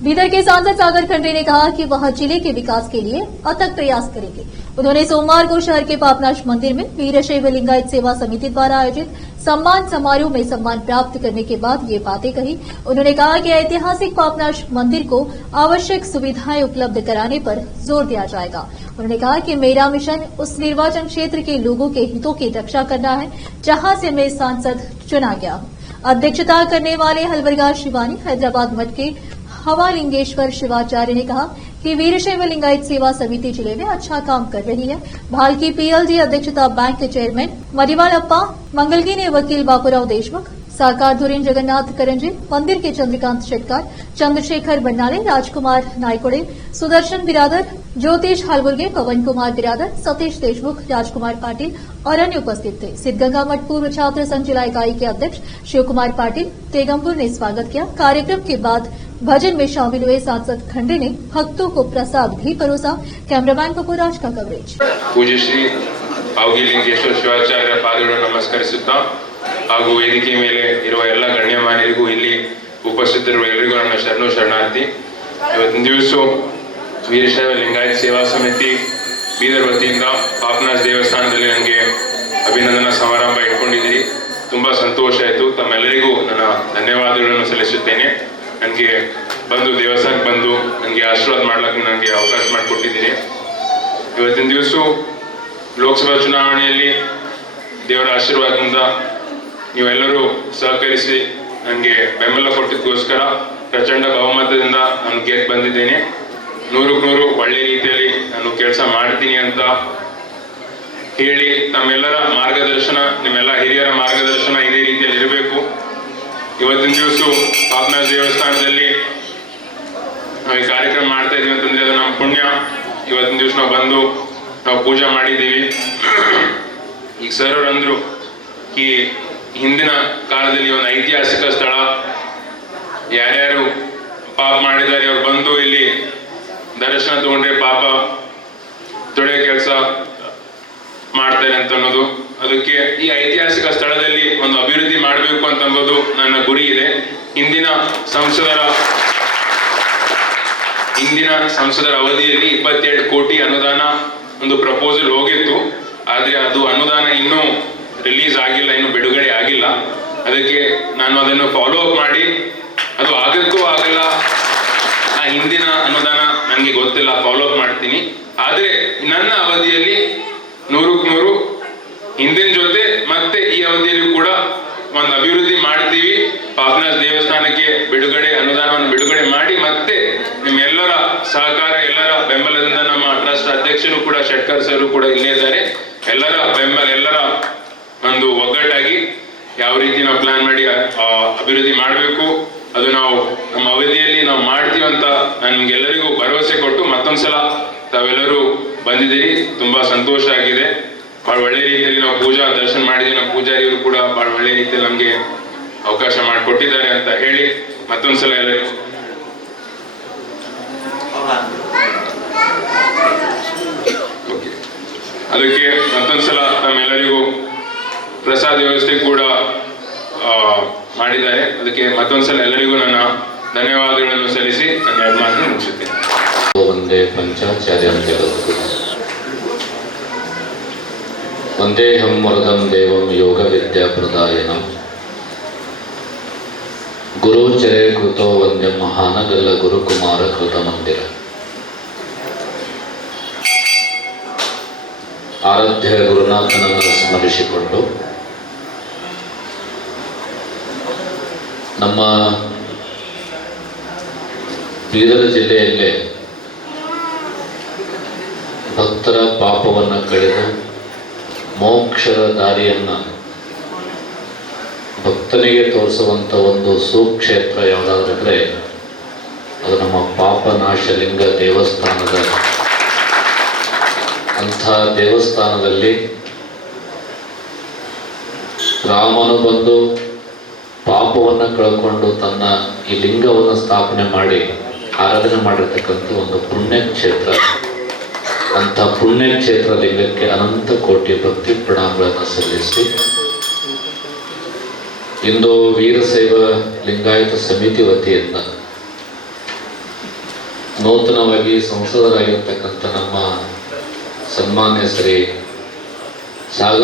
बीदर के सांसद सागर खंडे ने कहा कि वह जिले के विकास के लिए अथक प्रयास करेंगे। उन्होंने सोमवार को शहर के पापनाश मंदिर में वीरशैव लिंगायत सेवा समिति द्वारा आयोजित सम्मान समारोह में सम्मान प्राप्त करने के बाद ये बातें कही। उन्होंने कहा कि ऐतिहासिक पापनाश मंदिर को आवश्यक सुविधाएं उपलब्ध कराने पर जोर दिया जाएगा। उन्होंने कहा कि मेरा मिशन उस निर्वाचन क्षेत्र के लोगों के हितों की रक्षा करना है जहां से मैं सांसद चुना गया हूं। अध्यक्षता करने वाले हलवरगा शिवानी हैदराबाद मठ के हवालिंगेश्वर शिवाचार्य ने कहा कि वीरशैव लिंगायत सेवा समिति जिले में अच्छा काम कर रही है। भालकी पीएलडी अध्यक्षता बैंक के चेयरमैन मरिवालप्पा मंगलगी ने वकील बापूराव देशमुख, साकार धुरीन जगन्नाथ करंजे, मंदिर के चंद्रकांत शेटकार, चंद्रशेखर बन्नाले, राजकुमार नायकोड़े, सुदर्शन बिरादर, ज्योतिष हालबुर्गे, पवन कुमार बिरादर, सतीश देशमुख, राजकुमार पाटिल और अन्य उपस्थित थे। सिद्धगंगा मठ पूर्व छात्र संघ जिला इकाई के अध्यक्ष शिव कुमार पाटिल तेगम्बुर ने स्वागत किया। कार्यक्रम के बाद भजन में शामिल हुए सांसद खंडे ने भक्तों को प्रसाद भी परोसा। कैमरामैन कपूराज का कवरेज। पूज्य श्री ಹವಾಲಿಂಗೇಶ್ವರ ಶಿವಾಚಾರ್ಯ ಪಾದಗಳನ್ನು ನಮಸ್ಕರಿಸುತ್ತಾ ಹಾಗೂ ವೇದಿಕೆ ಮೇಲೆ ಇರುವ ಎಲ್ಲ ಗಣ್ಯಮಾನ್ಯರಿಗೂ ಇಲ್ಲಿ ಉಪಸ್ಥಿತರಿರುವ ಎಲ್ಲರಿಗೂ ನನ್ನ ಶರಣಾರ್ಥಿ. ಇವತ್ತಿನ ದಿವಸ ವೀರಶೈವ ಲಿಂಗಾಯತ್ ಸೇವಾ ಸಮಿತಿ ಬೀದರ್ ವತಿಯಿಂದ ಪಾಪನಾಶ್ ದೇವಸ್ಥಾನದಲ್ಲಿ ನನಗೆ ಅಭಿನಂದನಾ ಸಮಾರಂಭ ಇಟ್ಕೊಂಡಿದ್ದೀರಿ. ತುಂಬಾ ಸಂತೋಷ ಆಯಿತು. ತಮ್ಮೆಲ್ಲರಿಗೂ ನನ್ನ ಧನ್ಯವಾದಗಳನ್ನು ಸಲ್ಲಿಸುತ್ತೇನೆ. ನನಗೆ ದೇವಸ್ಥಾನಕ್ಕೆ ಬಂದು ನನಗೆ ಆಶೀರ್ವಾದ ಮಾಡಲಿಕ್ಕೆ ನನಗೆ ಅವಕಾಶ ಮಾಡಿಕೊಟ್ಟಿದ್ದೀರಿ. ಇವತ್ತಿನ ದಿವಸ ಲೋಕಸಭಾ ಚುನಾವಣೆಯಲ್ಲಿ ದೇವರ ಆಶೀರ್ವಾದದಿಂದ ನೀವೆಲ್ಲರೂ ಸಹಕರಿಸಿ ನನಗೆ ಬೆಂಬಲ ಕೊಟ್ಟಿದ್ದಕ್ಕೋಸ್ಕರ ಪ್ರಚಂಡ ಬಹುಮತದಿಂದ ನಾನು ಗೆದ್ದು ಬಂದಿದ್ದೇನೆ. 100% ಒಳ್ಳೆ ರೀತಿಯಲ್ಲಿ ನಾನು ಕೆಲಸ ಮಾಡ್ತೀನಿ ಅಂತ ಹೇಳಿ ತಮ್ಮೆಲ್ಲರ ಮಾರ್ಗದರ್ಶನ, ನಿಮ್ಮೆಲ್ಲ ಹಿರಿಯರ ಮಾರ್ಗದರ್ಶನ ಇದೇ ರೀತಿಯಲ್ಲಿ ಇರಬೇಕು. ಇವತ್ತಿನ ದಿವಸ ಪಾಪನಾಶ್ ದೇವಸ್ಥಾನದಲ್ಲಿ ನಾವು ಈ ಕಾರ್ಯಕ್ರಮ ಮಾಡ್ತಾ ಇದೀವಿ ಅಂತಂದ್ರೆ ಅದು ನಮ್ಮ ಪುಣ್ಯ. ಇವತ್ತಿನ ದಿವಸ ನಾವು ಪೂಜೆ ಮಾಡಿದ್ದೀವಿ. ಈಗ ಸರ್ ಅವರು ಅಂದ್ರು ಈ ಹಿಂದಿನ ಕಾಲದಲ್ಲಿ ಒಂದು ಐತಿಹಾಸಿಕ ಸ್ಥಳ, ಯಾರ್ಯಾರು ಪಾಪ ಮಾಡಿದ್ದಾರೆ ಅವ್ರು ಬಂದು ಇಲ್ಲಿ ದರ್ಶನ ತಗೊಂಡ್ರೆ ಪಾಪ ತೊಳೆಯೋ ಕೆಲಸ ಮಾಡ್ತಾರೆ ಅಂತ ಅನ್ನೋದು. ಅದಕ್ಕೆ ಈ ಐತಿಹಾಸಿಕ ಸ್ಥಳದಲ್ಲಿ ಒಂದು ಅಭಿವೃದ್ಧಿ ಮಾಡಬೇಕು ಅಂತ ಅನ್ನೋದು ನನ್ನ ಗುರಿ ಇದೆ. ಹಿಂದಿನ ಸಂಸದರ ಅವಧಿಯಲ್ಲಿ 22 ಕೋಟಿ ಅನುದಾನ ಒಂದು ಪ್ರಪೋಸಲ್ ಹೋಗಿತ್ತು. ಆದ್ರೆ ಅದು ಅನುದಾನ ಇನ್ನೂ ರಿಲೀಸ್ ಆಗಿಲ್ಲ, ಇನ್ನು ಬಿಡುಗಡೆ ಆಗಿಲ್ಲ. ಅದಕ್ಕೆ ನಾನು ಅದನ್ನು ಫಾಲೋ ಅಪ್ ಮಾಡಿ ಅದು ಆಗತ್ತೋ ಆಗಲ್ಲ, ಆ ಹಿಂದಿನ ಅನುದಾನ ನನಗೆ ಗೊತ್ತಿಲ್ಲ, ಫಾಲೋ ಅಪ್ ಮಾಡ್ತೀನಿ. ಆದ್ರೆ ನನ್ನ ಅವಧಿಯಲ್ಲಿ 100% ಹಿಂದಿನ ಜೊತೆ ಮತ್ತೆ ಈ ಅವಧಿಯಲ್ಲಿ ಕೂಡ ಒಂದು ಅಭಿವೃದ್ಧಿ ಮಾಡ್ತೀವಿ. ಪಾಪನಾಶ್ ದೇವಸ್ಥಾನಕ್ಕೆ ಅನುದಾನವನ್ನು ಬಿಡುಗಡೆ ಮಾಡಿ ಮತ್ತೆ ನಿಮ್ಮೆಲ್ಲರ ಸಹಕಾರ, ಎಲ್ಲರ ಬೆಂಬಲದಿಂದ ನಮ್ಮ ಟ್ರಸ್ಟ್ ಅಧ್ಯಕ್ಷರು ಕೂಡ ಶೆಟ್ಕರ್ ಸರ್ ಕೂಡ ಇಲ್ಲೇ ಇದ್ದಾರೆ. ಎಲ್ಲರ ಬೆಂಬಲ, ಎಲ್ಲರ ಒಂದು ಒಗ್ಗಟ್ಟಾಗಿ ಯಾವ ರೀತಿ ನಾವು ಪ್ಲಾನ್ ಮಾಡಿ ಅಭಿವೃದ್ಧಿ ಮಾಡಬೇಕು ಅದು ನಾವು ನಮ್ಮ ಅವಧಿಯಲ್ಲಿ ನಾವು ಮಾಡ್ತೀವಿ ಅಂತ ನಮ್ಗೆಲ್ಲರಿಗೂ ಭರವಸೆ ಕೊಟ್ಟು ಮತ್ತೊಂದ್ಸಲ ತಾವೆಲ್ಲರೂ ಬಂದಿದ್ದೀರಿ. ತುಂಬಾ ಸಂತೋಷ ಆಗಿದೆ. ಬಹಳ ಒಳ್ಳೆ ರೀತಿಯಲ್ಲಿ ನಾವು ಪೂಜಾ ದರ್ಶನ ಮಾಡಿದ್ವಿ. ನಮ್ಮ ಪೂಜಾರಿಯವರು ಕೂಡ ಬಹಳ ಒಳ್ಳೆ ರೀತಿಯಲ್ಲಿ ನಮ್ಗೆ ಅವಕಾಶ ಮಾಡಿಕೊಟ್ಟಿದ್ದಾರೆ ಅಂತ ಹೇಳಿ ಮತ್ತೊಂದ್ಸಲ ಎಲ್ಲರಿಗೂ ಅದಕ್ಕೆ ಮತ್ತೊಂದ್ಸಲ ನಮ್ಮೆಲ್ಲರಿಗೂ ಪ್ರಸಾದ ವ್ಯವಸ್ಥೆ ಕೂಡ ಮಾಡಿದ್ದಾರೆ. ಅದಕ್ಕೆ ಮತ್ತೊಂದ್ಸಲ ಎಲ್ಲರಿಗೂ ನನ್ನ ಧನ್ಯವಾದಗಳನ್ನು ಸಲ್ಲಿಸಿ ನನ್ನ 2 ಮಾತನ್ನು ಮುಗಿಸುತ್ತೇನೆ. ಒಂದೇ ಪಂಚಾಚಾರ್ಯ ವಂದೇಹಂ ವರದಂ ದೇವಂ ಯೋಗ ವಿದ್ಯಾ ಪ್ರದಾಯನಂ ಗುರುಚರೇ ಕೃತೋ ವಂದ್ಯಂ ಮಹಾನಗಲ್ಲ ಗುರುಕುಮಾರ ಕೃತ ಮಂದಿರ. ಆರಾಧ್ಯ ಗುರುನಾಥನನ್ನು ಸ್ಮರಿಸಿಕೊಂಡು ನಮ್ಮ ಬೀದರ್ ಜಿಲ್ಲೆಯಲ್ಲೇ ಭಕ್ತರ ಪಾಪವನ್ನು ಕಳೆದು ಮೋಕ್ಷದ ದಾರಿಯನ್ನು ಭಕ್ತನಿಗೆ ತೋರಿಸುವಂಥ ಒಂದು ಸುಕ್ಷೇತ್ರ ಯಾವುದಾದ್ರೆ ಅದು ನಮ್ಮ ಪಾಪನಾಶಲಿಂಗ ದೇವಸ್ಥಾನದ ಅಂಥ ದೇವಸ್ಥಾನದಲ್ಲಿ ರಾಮನು ಬಂದು ಪಾಪವನ್ನು ಕಳ್ಕೊಂಡು ತನ್ನ ಈ ಲಿಂಗವನ್ನು ಸ್ಥಾಪನೆ ಮಾಡಿ ಆರಾಧನೆ ಮಾಡಿರ್ತಕ್ಕಂಥ ಒಂದು ಪುಣ್ಯಕ್ಷೇತ್ರ. ಅಂಥ ಪುಣ್ಯಕ್ಷೇತ್ರ ಲಿಂಗಕ್ಕೆ ಅನಂತ ಕೋಟಿ ಭಕ್ತಿ ಪ್ರಣಾಮಗಳನ್ನು ಸಲ್ಲಿಸಿ ಇಂದು ವೀರಶೈವ ಲಿಂಗಾಯತ ಸಮಿತಿ ವತಿಯಿಂದ ನೂತನವಾಗಿ ಸಂಸದರಾಗಿರ್ತಕ್ಕಂಥ ನಮ್ಮ ಸನ್ಮಾನ್ಯ ಶ್ರೀ ಸಾಗರ್